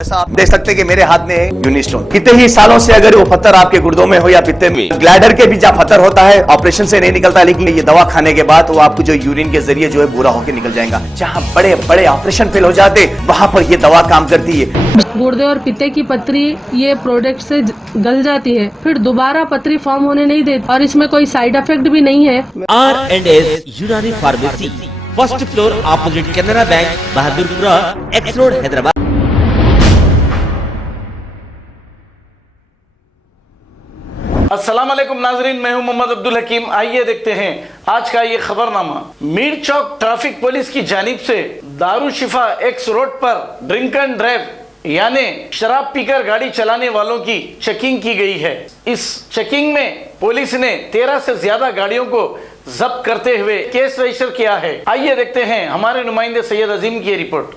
जैसा आप देख सकते हैं कि मेरे हाथ में है यूनिस्टोन। कितने ही सालों से अगर वो पत्थर आपके गुर्दों में हो या पित्ते में, ग्लैडर के भी जहाँ पत्थर होता है ऑपरेशन से नहीं निकलता, लेकिन ये दवा खाने के बाद वो आपको जो यूरिन के जरिए जो है बुरा होकर निकल जाएगा। जहाँ बड़े बड़े ऑपरेशन फेल हो जाते वहां पर ये दवा काम करती है। गुर्दे और पित्ते की पथरी ये प्रोडक्ट से गल जाती है, फिर दोबारा पथरी फॉर्म होने नहीं देती और इसमें कोई साइड इफेक्ट भी नहीं है। R&S यूनानी pharmacy, first floor opposite Canara bank, Bahadurpura, x road, Hyderabad. अस्सलाम वालेकुम नाजरीन, मैं हूं मोहम्मद अब्दुल हकीम। आइए देखते हैं आज का ये खबरनामा। मीर चौक ट्रैफिक पुलिस की जानिब से दारू शिफा एक्स रोड पर ड्रिंक एंड ड्राइव यानी शराब पीकर गाड़ी चलाने वालों की चेकिंग की गई है। इस चेकिंग में पुलिस ने 13 से ज्यादा गाड़ियों को जब्त करते हुए केस रजिस्टर किया है। आइए देखते हैं हमारे नुमाइंदे सैयद अजीम की रिपोर्ट।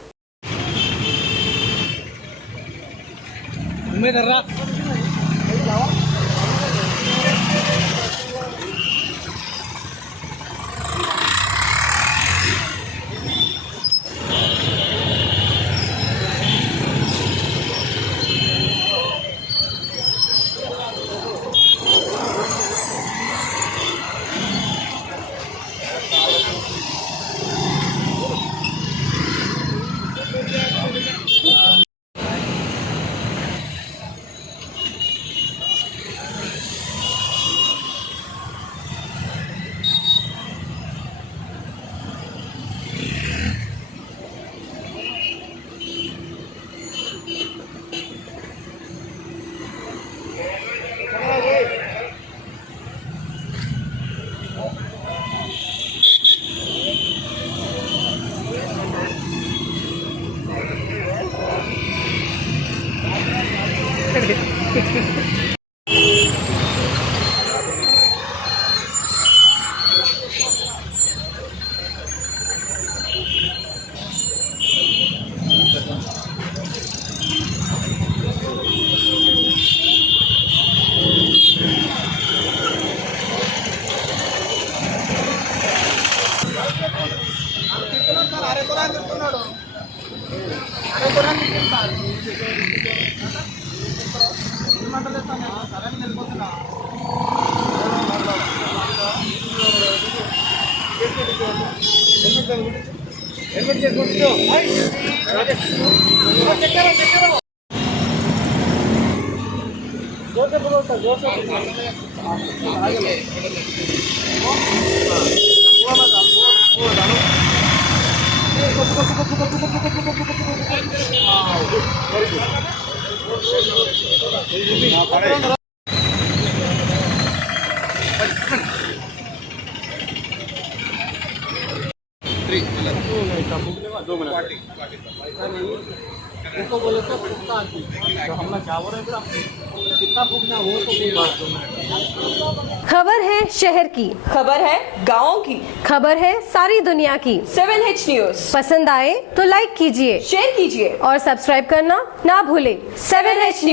खबर है शहर की, खबर है गाँव की, खबर है सारी दुनिया की। 7H न्यूज पसंद आए तो लाइक कीजिए, शेयर कीजिए और सब्सक्राइब करना ना भूलें। 7H news.